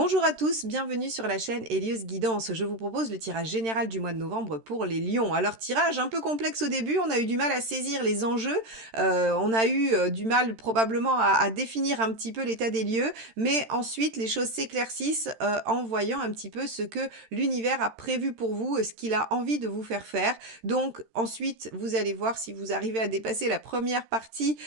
Bonjour à tous, bienvenue sur la chaîne Elios Guidance. Je vous propose le tirage général du mois de novembre pour les lions. Alors tirage un peu complexe au début, on a eu du mal à saisir les enjeux, on a eu du mal probablement à définir un petit peu l'état des lieux, mais ensuite les choses s'éclaircissent en voyant un petit peu ce que l'univers a prévu pour vous, ce qu'il a envie de vous faire faire. Donc ensuite vous allez voir si vous arrivez à dépasser la première partie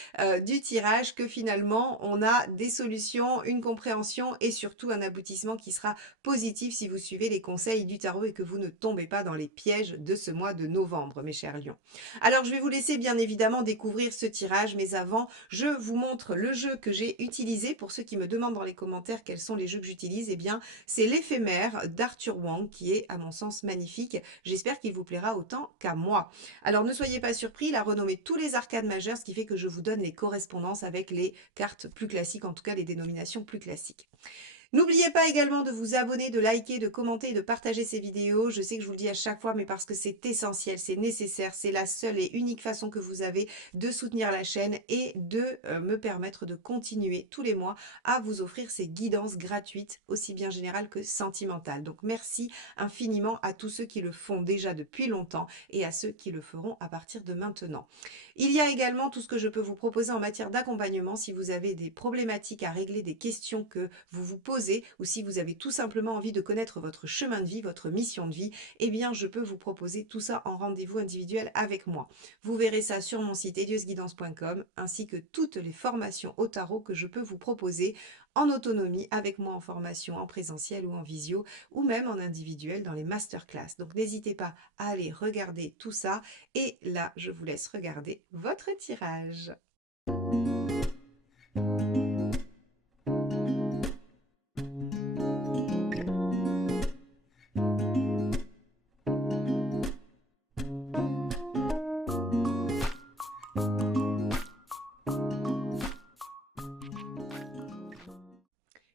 du tirage que finalement on a des solutions, une compréhension et surtout un aboutissement qui sera positif si vous suivez les conseils du tarot et que vous ne tombez pas dans les pièges de ce mois de novembre, mes chers lions. Alors, je vais vous laisser bien évidemment découvrir ce tirage, mais avant, je vous montre le jeu que j'ai utilisé. Pour ceux qui me demandent dans les commentaires quels sont les jeux que j'utilise, eh bien, c'est l'éphémère d'Arthur Wang qui est, à mon sens, magnifique. J'espère qu'il vous plaira autant qu'à moi. Alors, ne soyez pas surpris, il a renommé tous les arcades majeures, ce qui fait que je vous donne les correspondances avec les cartes plus classiques, en tout cas les dénominations plus classiques. N'oubliez pas également de vous abonner, de liker, de commenter et de partager ces vidéos. Je sais que je vous le dis à chaque fois, mais parce que c'est essentiel, c'est nécessaire, c'est la seule et unique façon que vous avez de soutenir la chaîne et de me permettre de continuer tous les mois à vous offrir ces guidances gratuites, aussi bien générales que sentimentales. Donc merci infiniment à tous ceux qui le font déjà depuis longtemps et à ceux qui le feront à partir de maintenant. Il y a également tout ce que je peux vous proposer en matière d'accompagnement si vous avez des problématiques à régler, des questions que vous vous posez ou si vous avez tout simplement envie de connaître votre chemin de vie, votre mission de vie, eh bien je peux vous proposer tout ça en rendez-vous individuel avec moi. Vous verrez ça sur mon site eliosguidance.com ainsi que toutes les formations au tarot que je peux vous proposer en autonomie avec moi en formation, en présentiel ou en visio ou même en individuel dans les masterclass. Donc n'hésitez pas à aller regarder tout ça et là je vous laisse regarder votre tirage.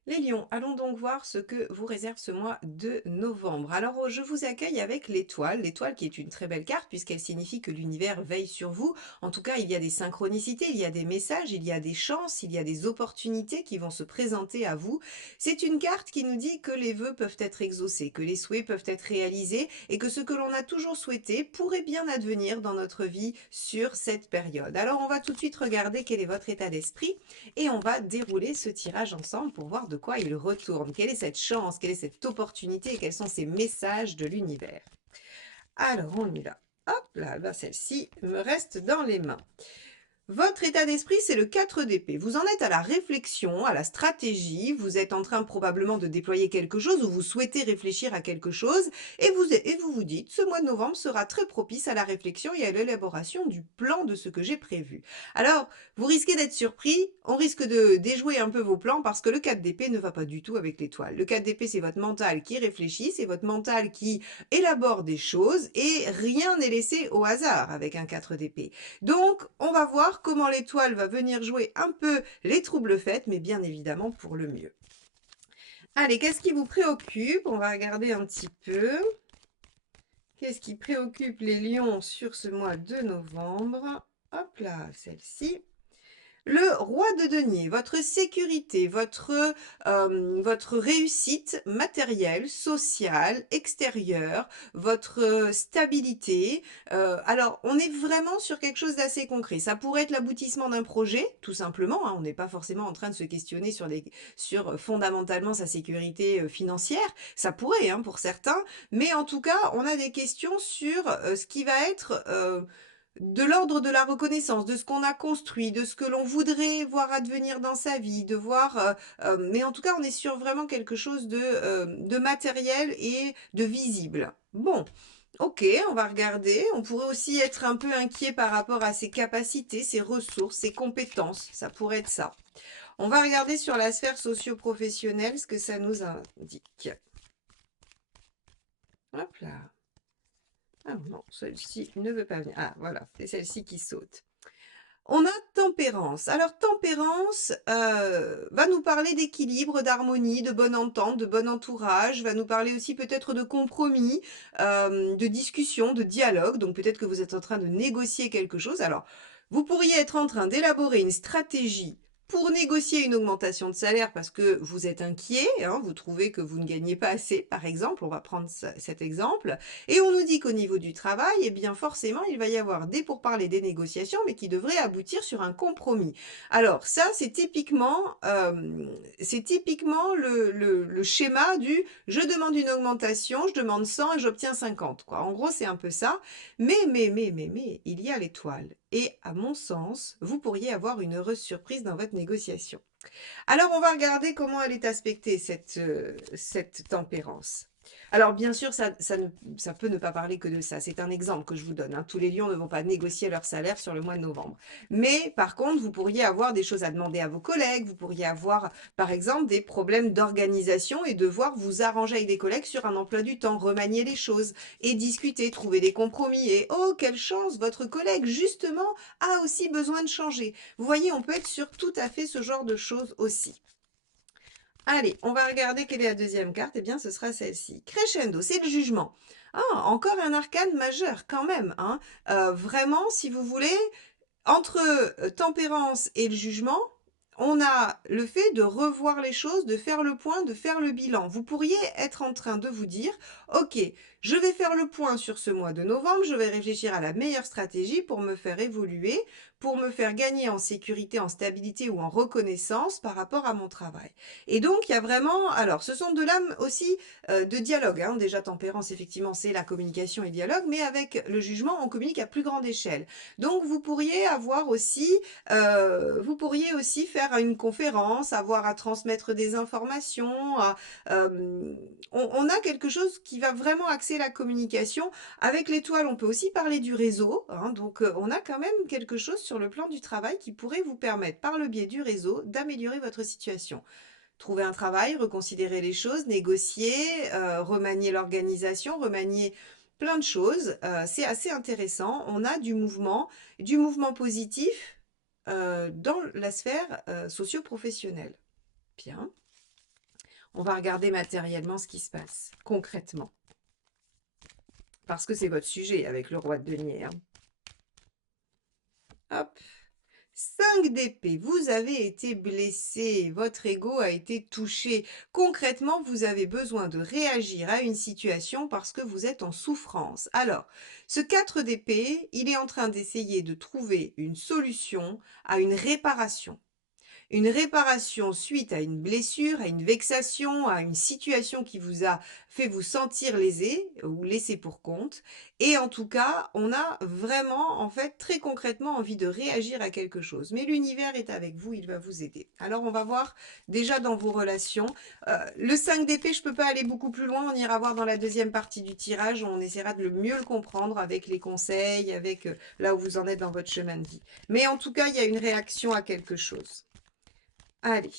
Les lions, allons donc voir ce que vous réserve ce mois de novembre. Alors, je vous accueille avec l'étoile qui est une très belle carte puisqu'elle signifie que l'univers veille sur vous. En tout cas, il y a des synchronicités, il y a des messages, il y a des chances, il y a des opportunités qui vont se présenter à vous. C'est une carte qui nous dit que les vœux peuvent être exaucés, que les souhaits peuvent être réalisés et que ce que l'on a toujours souhaité pourrait bien advenir dans notre vie sur cette période. Alors, on va tout de suite regarder quel est votre état d'esprit et on va dérouler ce tirage ensemble pour voir de quoi il retourne. Quelle est cette chance, quelle est cette opportunité et quels sont ces messages de l'univers. Alors, on y va. Hop là, ben celle-ci me reste dans les mains. Votre état d'esprit, c'est le 4 d'épée. Vous en êtes à la réflexion, à la stratégie. Vous êtes en train probablement de déployer quelque chose ou vous souhaitez réfléchir à quelque chose et vous dites, ce mois de novembre sera très propice à la réflexion et à l'élaboration du plan de ce que j'ai prévu. Alors, vous risquez d'être surpris, on risque de déjouer un peu vos plans parce que le 4 d'épée ne va pas du tout avec l'étoile. Le 4 d'épée, c'est votre mental qui réfléchit, c'est votre mental qui élabore des choses et rien n'est laissé au hasard avec un 4 d'épée. Donc, on va voir comment l'étoile va venir jouer un peu les troubles faits, mais bien évidemment pour le mieux. Allez, qu'est-ce qui vous préoccupe? On va regarder un petit peu. Qu'est-ce qui préoccupe les lions sur ce mois de novembre? Hop là, celle-ci. Le roi de denier, votre sécurité, votre réussite matérielle, sociale, extérieure, votre stabilité. Alors, on est vraiment sur quelque chose d'assez concret. Ça pourrait être l'aboutissement d'un projet, tout simplement. Hein. On n'est pas forcément en train de se questionner sur fondamentalement sa sécurité financière. Ça pourrait, hein, pour certains. Mais en tout cas, on a des questions sur ce qui va être de l'ordre de la reconnaissance, de ce qu'on a construit, de ce que l'on voudrait voir advenir dans sa vie, de voir... mais en tout cas, on est sur vraiment quelque chose de matériel et de visible. Bon, ok, on va regarder. On pourrait aussi être un peu inquiet par rapport à ses capacités, ses ressources, ses compétences. Ça pourrait être ça. On va regarder sur la sphère socio-professionnelle ce que ça nous indique. Hop là. Ah non, celle-ci ne veut pas venir. Ah, voilà, c'est celle-ci qui saute. On a tempérance. Alors tempérance va nous parler d'équilibre, d'harmonie, de bonne entente, de bon entourage, va nous parler aussi peut-être de compromis, de discussion, de dialogue. Donc peut-être que vous êtes en train de négocier quelque chose. Alors, vous pourriez être en train d'élaborer une stratégie pour négocier une augmentation de salaire parce que vous êtes inquiet, hein, vous trouvez que vous ne gagnez pas assez, par exemple, on va prendre cet exemple, et on nous dit qu'au niveau du travail, eh bien forcément, il va y avoir des pourparlers, des négociations, mais qui devraient aboutir sur un compromis. Alors ça, c'est typiquement le schéma du je demande une augmentation, je demande 100 et j'obtiens 50, quoi. En gros, c'est un peu ça. Mais, il y a l'étoile. Et à mon sens, vous pourriez avoir une heureuse surprise dans votre négociation. Alors, on va regarder comment elle est aspectée, cette tempérance. Alors, bien sûr, ça peut ne pas parler que de ça. C'est un exemple que je vous donne, hein. Tous les lions ne vont pas négocier leur salaire sur le mois de novembre. Mais par contre, vous pourriez avoir des choses à demander à vos collègues. Vous pourriez avoir, par exemple, des problèmes d'organisation et devoir vous arranger avec des collègues sur un emploi du temps, remanier les choses et discuter, trouver des compromis. Et oh, quelle chance, votre collègue, justement, a aussi besoin de changer. Vous voyez, on peut être sur tout à fait ce genre de choses aussi. Allez, on va regarder quelle est la deuxième carte. Eh bien, ce sera celle-ci. Crescendo, c'est le jugement. Ah, encore un arcane majeur quand même, hein. Vraiment, si vous voulez, entre tempérance et le jugement, on a le fait de revoir les choses, de faire le point, de faire le bilan. Vous pourriez être en train de vous dire, OK, je vais faire le point sur ce mois de novembre, je vais réfléchir à la meilleure stratégie pour me faire évoluer, pour me faire gagner en sécurité, en stabilité ou en reconnaissance par rapport à mon travail. Et donc, il y a vraiment, alors, ce sont de l'âme aussi de dialogue, hein. Déjà, tempérance, effectivement, c'est la communication et le dialogue, mais avec le jugement, on communique à plus grande échelle. Donc, vous pourriez aussi faire une conférence, avoir à transmettre des informations. On a quelque chose qui va vraiment axer la communication. Avec l'étoile, on peut aussi parler du réseau, hein. Donc, on a quand même quelque chose sur le plan du travail qui pourrait vous permettre, par le biais du réseau, d'améliorer votre situation. Trouver un travail, reconsidérer les choses, négocier, remanier l'organisation, remanier plein de choses. C'est assez intéressant. On a du mouvement positif dans la sphère socio-professionnelle. Bien. On va regarder matériellement ce qui se passe, concrètement. Parce que c'est votre sujet avec le roi de denier, hein. Hop. 5 d'épée, vous avez été blessé, votre ego a été touché. Concrètement, vous avez besoin de réagir à une situation parce que vous êtes en souffrance. Alors, ce 4 d'épée, il est en train d'essayer de trouver une solution à une réparation. Une réparation suite à une blessure, à une vexation, à une situation qui vous a fait vous sentir lésé ou laissé pour compte. Et en tout cas, on a vraiment, en fait, très concrètement envie de réagir à quelque chose. Mais l'univers est avec vous, il va vous aider. Alors, on va voir déjà dans vos relations. Le 5 d'épée, je ne peux pas aller beaucoup plus loin. On ira voir dans la deuxième partie du tirage. On essaiera de le mieux le comprendre avec les conseils, avec là où vous en êtes dans votre chemin de vie. Mais en tout cas, il y a une réaction à quelque chose. Allez,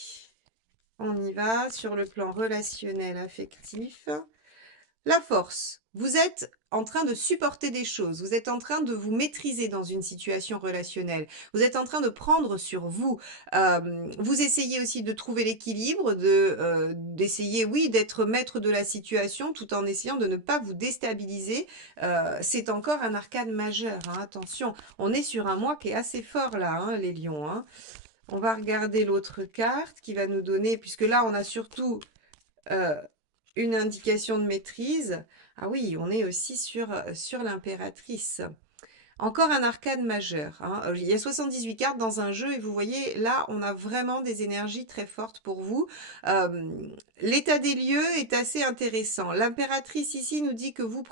on y va sur le plan relationnel affectif. La force. Vous êtes en train de supporter des choses. Vous êtes en train de vous maîtriser dans une situation relationnelle. Vous êtes en train de prendre sur vous. Vous essayez aussi de trouver l'équilibre, d'essayer, oui, d'être maître de la situation tout en essayant de ne pas vous déstabiliser. C'est encore un arcane majeur, hein, attention. On est sur un mois qui est assez fort là, hein, les lions, hein. On va regarder l'autre carte qui va nous donner, puisque là, on a surtout une indication de maîtrise. Ah oui, on est aussi sur l'impératrice. Encore un arcane majeur, hein. Il y a 78 cartes dans un jeu et vous voyez, là, on a vraiment des énergies très fortes pour vous. L'état des lieux est assez intéressant. L'impératrice ici nous dit que vous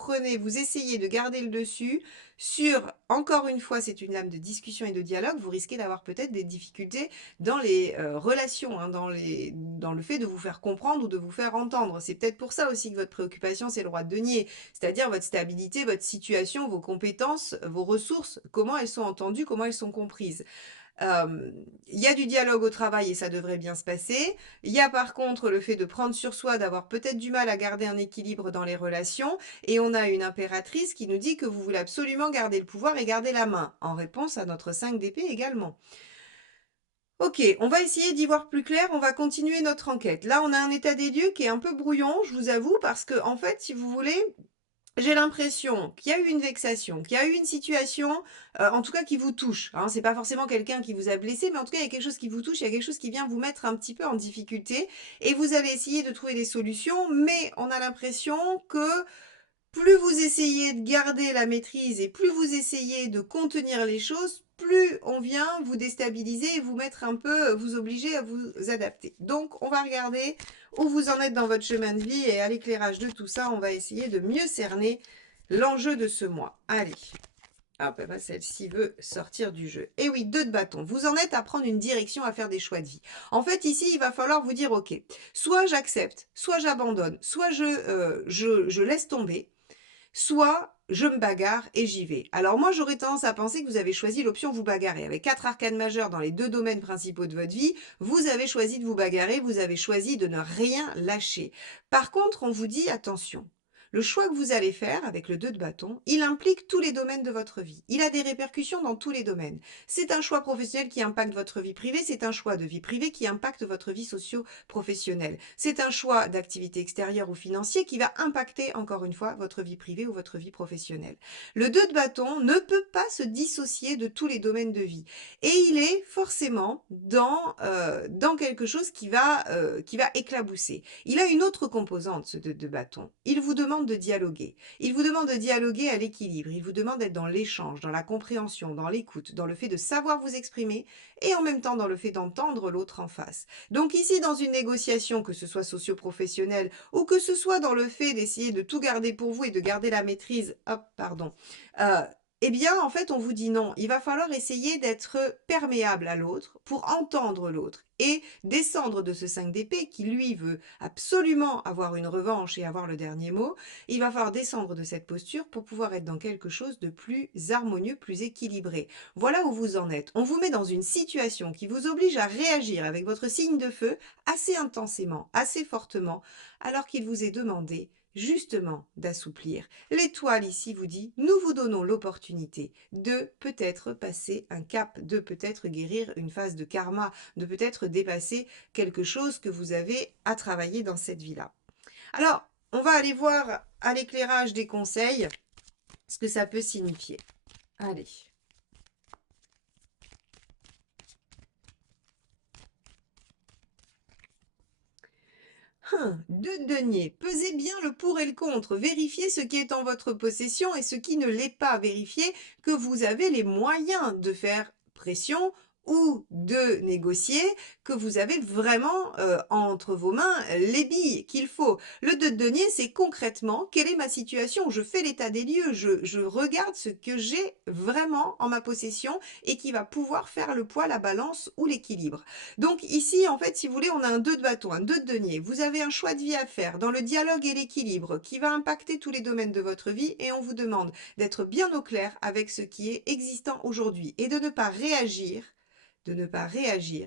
essayez de garder le dessus sur, encore une fois, c'est une lame de discussion et de dialogue. Vous risquez d'avoir peut-être des difficultés dans les relations, hein, dans le fait de vous faire comprendre ou de vous faire entendre. C'est peut-être pour ça aussi que votre préoccupation, c'est le roi de denier, c'est-à-dire votre stabilité, votre situation, vos compétences, vos ressources, comment elles sont entendues, comment elles sont comprises. Il y a du dialogue au travail et ça devrait bien se passer. Il y a par contre le fait de prendre sur soi, d'avoir peut-être du mal à garder un équilibre dans les relations. Et on a une impératrice qui nous dit que vous voulez absolument garder le pouvoir et garder la main, en réponse à notre 5 d'épée également. Ok, on va essayer d'y voir plus clair, on va continuer notre enquête. Là, on a un état des lieux qui est un peu brouillon, je vous avoue, parce que, en fait, si vous voulez, j'ai l'impression qu'il y a eu une vexation, qu'il y a eu une situation, en tout cas qui vous touche, hein. C'est pas forcément quelqu'un qui vous a blessé, mais en tout cas, il y a quelque chose qui vous touche, il y a quelque chose qui vient vous mettre un petit peu en difficulté et vous allez essayer de trouver des solutions, mais on a l'impression que plus vous essayez de garder la maîtrise et plus vous essayez de contenir les choses, plus on vient vous déstabiliser et vous mettre un peu, vous obliger à vous adapter. Donc, on va regarder où vous en êtes dans votre chemin de vie et à l'éclairage de tout ça, on va essayer de mieux cerner l'enjeu de ce mois. Allez, hop, bah celle-ci veut sortir du jeu. Et oui, 2 de bâton. Vous en êtes à prendre une direction, à faire des choix de vie. En fait, ici, il va falloir vous dire, ok, soit j'accepte, soit j'abandonne, soit je laisse tomber, soit je me bagarre et j'y vais. Alors moi, j'aurais tendance à penser que vous avez choisi l'option vous bagarrer. Avec 4 arcanes majeures dans les 2 domaines principaux de votre vie, vous avez choisi de vous bagarrer, vous avez choisi de ne rien lâcher. Par contre, on vous dit attention. Le choix que vous allez faire avec le 2 de bâton, il implique tous les domaines de votre vie. Il a des répercussions dans tous les domaines. C'est un choix professionnel qui impacte votre vie privée, c'est un choix de vie privée qui impacte votre vie socio-professionnelle. C'est un choix d'activité extérieure ou financier qui va impacter, encore une fois, votre vie privée ou votre vie professionnelle. Le 2 de bâton ne peut pas se dissocier de tous les domaines de vie. Et il est forcément dans quelque chose qui va éclabousser. Il a une autre composante, ce 2 de bâton. Il vous demande de dialoguer. Il vous demande de dialoguer à l'équilibre. Il vous demande d'être dans l'échange, dans la compréhension, dans l'écoute, dans le fait de savoir vous exprimer et en même temps dans le fait d'entendre l'autre en face. Donc ici, dans une négociation, que ce soit socio-professionnelle ou que ce soit dans le fait d'essayer de tout garder pour vous et de garder la maîtrise, hop, pardon, euh, eh bien, en fait, on vous dit non. Il va falloir essayer d'être perméable à l'autre pour entendre l'autre et descendre de ce 5 d'épée qui, lui, veut absolument avoir une revanche et avoir le dernier mot. Il va falloir descendre de cette posture pour pouvoir être dans quelque chose de plus harmonieux, plus équilibré. Voilà où vous en êtes. On vous met dans une situation qui vous oblige à réagir avec votre signe de feu assez intensément, assez fortement, alors qu'il vous est demandé justement d'assouplir. L'étoile ici vous dit, nous vous donnons l'opportunité de peut-être passer un cap, de peut-être guérir une phase de karma, de peut-être dépasser quelque chose que vous avez à travailler dans cette vie-là. Alors, on va aller voir à l'éclairage des conseils ce que ça peut signifier. Allez. Deux deniers. Pesez bien le pour et le contre. Vérifiez ce qui est en votre possession et ce qui ne l'est pas. Vérifiez que vous avez les moyens de faire pression ou de négocier, que vous avez vraiment entre vos mains les billes qu'il faut. Le 2 de denier, c'est concrètement quelle est ma situation. Je fais l'état des lieux, je regarde ce que j'ai vraiment en ma possession et qui va pouvoir faire le poids, la balance ou l'équilibre. Donc ici, en fait, si vous voulez, on a un 2 de bâton, un 2 de denier. Vous avez un choix de vie à faire dans le dialogue et l'équilibre qui va impacter tous les domaines de votre vie et on vous demande d'être bien au clair avec ce qui est existant aujourd'hui et de ne pas réagir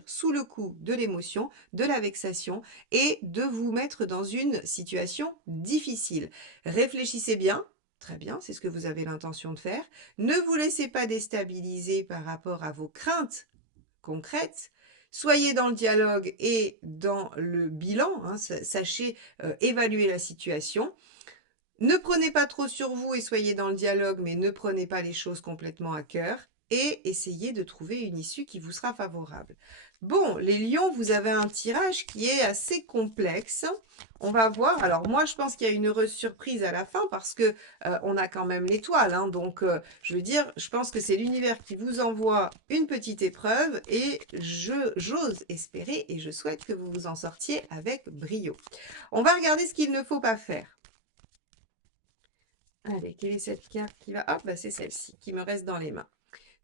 sous le coup de l'émotion, de la vexation et de vous mettre dans une situation difficile. Réfléchissez bien. Très bien, c'est ce que vous avez l'intention de faire. Ne vous laissez pas déstabiliser par rapport à vos craintes concrètes. Soyez dans le dialogue et dans le bilan, hein, sachez évaluer la situation. Ne prenez pas trop sur vous et soyez dans le dialogue, mais ne prenez pas les choses complètement à cœur et essayez de trouver une issue qui vous sera favorable. Bon, les lions, vous avez un tirage qui est assez complexe. On va voir. Alors moi, je pense qu'il y a une heureuse surprise à la fin parce que on a quand même l'étoile. Hein, donc, je veux dire, je pense que c'est l'univers qui vous envoie une petite épreuve et j'ose espérer et je souhaite que vous vous en sortiez avec brio. On va regarder ce qu'il ne faut pas faire. Allez, quelle est cette carte qui va... Hop, bah c'est celle-ci qui me reste dans les mains.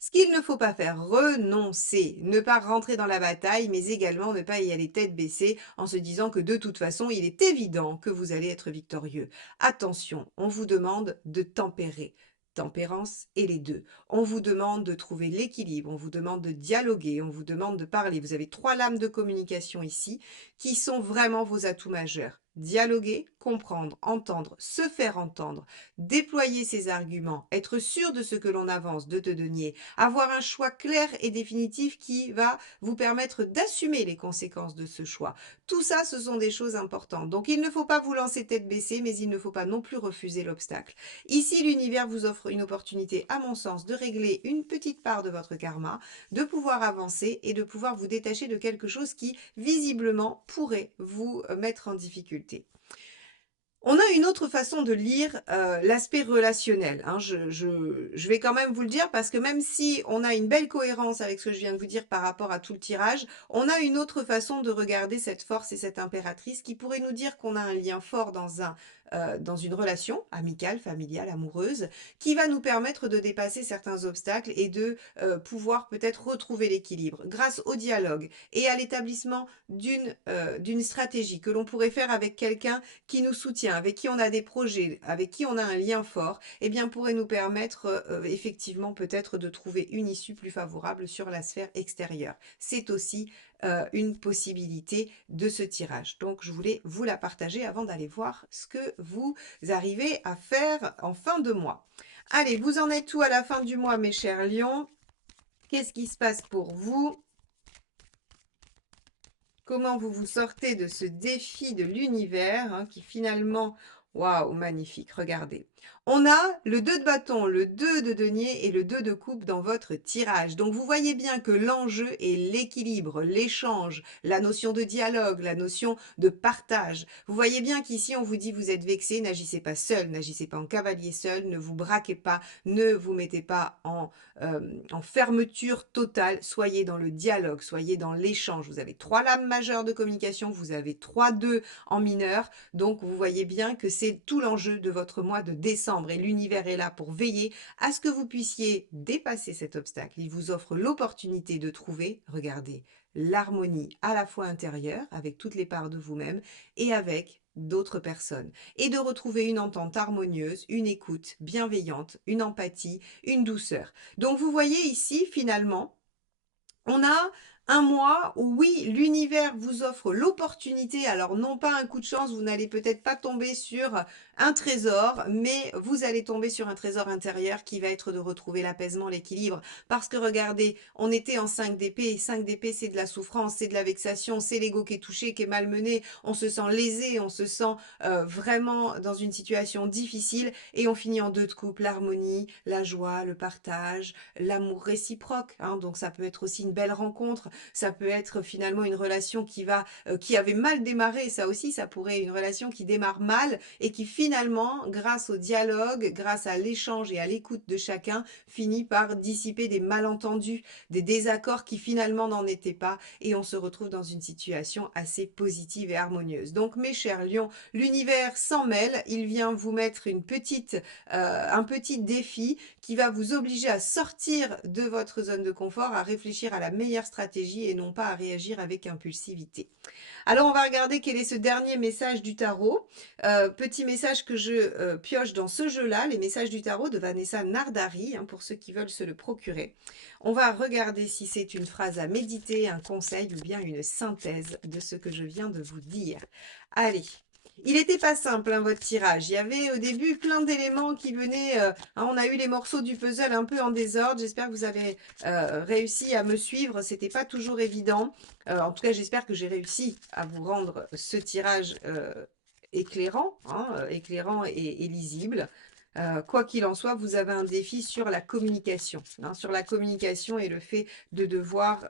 Ce qu'il ne faut pas faire, renoncer, ne pas rentrer dans la bataille, mais également ne pas y aller tête baissée en se disant que de toute façon, il est évident que vous allez être victorieux. Attention, on vous demande de tempérer. Tempérance et les deux. On vous demande de trouver l'équilibre, on vous demande de dialoguer, on vous demande de parler. Vous avez 3 lames de communication ici qui sont vraiment vos atouts majeurs. dialoguer, comprendre, entendre, se faire entendre, déployer ses arguments, être sûr de ce que l'on avance, de te donner, avoir un choix clair et définitif qui va vous permettre d'assumer les conséquences de ce choix. Tout ça, ce sont des choses importantes. Donc, il ne faut pas vous lancer tête baissée, mais il ne faut pas non plus refuser l'obstacle. Ici, l'univers vous offre une opportunité, à mon sens, de régler une petite part de votre karma, de pouvoir avancer et de pouvoir vous détacher de quelque chose qui, visiblement, pourrait vous mettre en difficulté. On a une autre façon de lire l'aspect relationnel, hein. Je vais quand même vous le dire parce que même si on a une belle cohérence avec ce que je viens de vous dire par rapport à tout le tirage, on a une autre façon de regarder cette force et cette impératrice qui pourrait nous dire qu'on a un lien fort dans une relation amicale, familiale, amoureuse, qui va nous permettre de dépasser certains obstacles et de pouvoir peut-être retrouver l'équilibre grâce au dialogue et à l'établissement d'une stratégie que l'on pourrait faire avec quelqu'un qui nous soutient, avec qui on a des projets, avec qui on a un lien fort, eh bien pourrait nous permettre effectivement peut-être de trouver une issue plus favorable sur la sphère extérieure. C'est aussi une possibilité de ce tirage. Donc je voulais vous la partager avant d'aller voir ce que vous arrivez à faire en fin de mois. Allez, vous en êtes où à la fin du mois, mes chers lions? Qu'est-ce qui se passe pour vous? Comment vous vous sortez de ce défi de l'univers hein, qui finalement, waouh, magnifique, regardez. On a le 2 de bâton, le 2 de denier et le 2 de coupe dans votre tirage. Donc vous voyez bien que l'enjeu est l'équilibre, l'échange, la notion de dialogue, la notion de partage. Vous voyez bien qu'ici on vous dit vous êtes vexé, n'agissez pas seul, n'agissez pas en cavalier seul, ne vous braquez pas, ne vous mettez pas en fermeture totale, soyez dans le dialogue, soyez dans l'échange. Vous avez 3 lames majeures de communication, vous avez 3 2 en mineur, donc vous voyez bien que c'est tout l'enjeu de votre mois de décembre et l'univers est là pour veiller à ce que vous puissiez dépasser cet obstacle. Il vous offre l'opportunité de trouver, regardez, l'harmonie à la fois intérieure avec toutes les parts de vous-même et avec d'autres personnes et de retrouver une entente harmonieuse, une écoute bienveillante, une empathie, une douceur. Donc vous voyez ici finalement, on a un mois où oui, l'univers vous offre l'opportunité, alors non pas un coup de chance, vous n'allez peut-être pas tomber sur un trésor, mais vous allez tomber sur un trésor intérieur qui va être de retrouver l'apaisement, l'équilibre. Parce que regardez, on était en 5 d'épée, 5 d'épée c'est de la souffrance, c'est de la vexation, c'est l'ego qui est touché, qui est malmené, on se sent lésé, on se sent vraiment dans une situation difficile et on finit en 2 de coupe, l'harmonie, la joie, le partage, l'amour réciproque, hein, donc ça peut être aussi une belle rencontre, ça peut être finalement une relation qui avait mal démarré, ça aussi, ça pourrait être une relation qui démarre mal et qui finalement, grâce au dialogue, grâce à l'échange et à l'écoute de chacun, finit par dissiper des malentendus, des désaccords qui finalement n'en étaient pas et on se retrouve dans une situation assez positive et harmonieuse. Donc mes chers lions, l'univers s'en mêle, il vient vous mettre un petit défi qui va vous obliger à sortir de votre zone de confort, à réfléchir à la meilleure stratégie et non pas à réagir avec impulsivité. Alors on va regarder quel est ce dernier message du tarot. Petit message que je pioche dans ce jeu-là, les messages du tarot de Vanessa Nardari, hein, pour ceux qui veulent se le procurer. On va regarder si c'est une phrase à méditer, un conseil ou bien une synthèse de ce que je viens de vous dire. Allez, il n'était pas simple hein, votre tirage. Il y avait au début plein d'éléments qui venaient. Hein, on a eu les morceaux du puzzle un peu en désordre. J'espère que vous avez réussi à me suivre. C'était pas toujours évident. En tout cas, j'espère que j'ai réussi à vous rendre ce tirage éclairant, hein, éclairant et lisible. Quoi qu'il en soit, vous avez un défi sur la communication, hein, sur la communication et le fait de devoir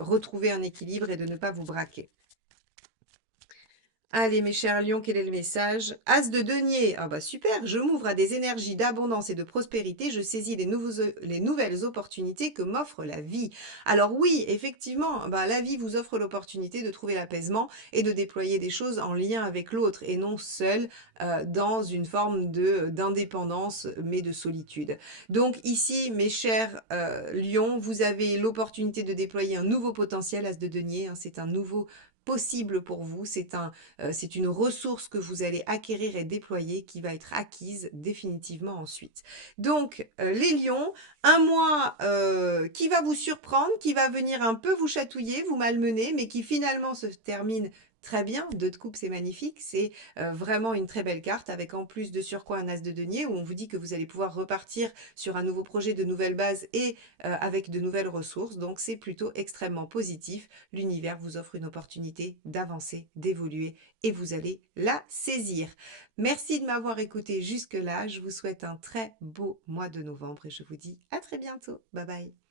retrouver un équilibre et de ne pas vous braquer. Allez, mes chers lions, quel est le message? As de denier. Ah bah super, je m'ouvre à des énergies d'abondance et de prospérité. Je saisis les nouvelles opportunités que m'offre la vie. Alors oui, effectivement, bah, la vie vous offre l'opportunité de trouver l'apaisement et de déployer des choses en lien avec l'autre et non seul dans une forme d'indépendance mais de solitude. Donc ici, mes chers lions, vous avez l'opportunité de déployer un nouveau potentiel. As de denier, hein, c'est un nouveau possible pour vous, c'est une ressource que vous allez acquérir et déployer qui va être acquise définitivement ensuite. Donc, les lions, un mois qui va vous surprendre, qui va venir un peu vous chatouiller, vous malmener, mais qui finalement se termine Très bien, 2 de coupe, c'est magnifique. C'est, vraiment une très belle carte avec en plus de surcroît un as de denier où on vous dit que vous allez pouvoir repartir sur un nouveau projet, de nouvelles bases et avec de nouvelles ressources. Donc c'est plutôt extrêmement positif. L'univers vous offre une opportunité d'avancer, d'évoluer et vous allez la saisir. Merci de m'avoir écouté jusque-là. Je vous souhaite un très beau mois de novembre et je vous dis à très bientôt. Bye bye.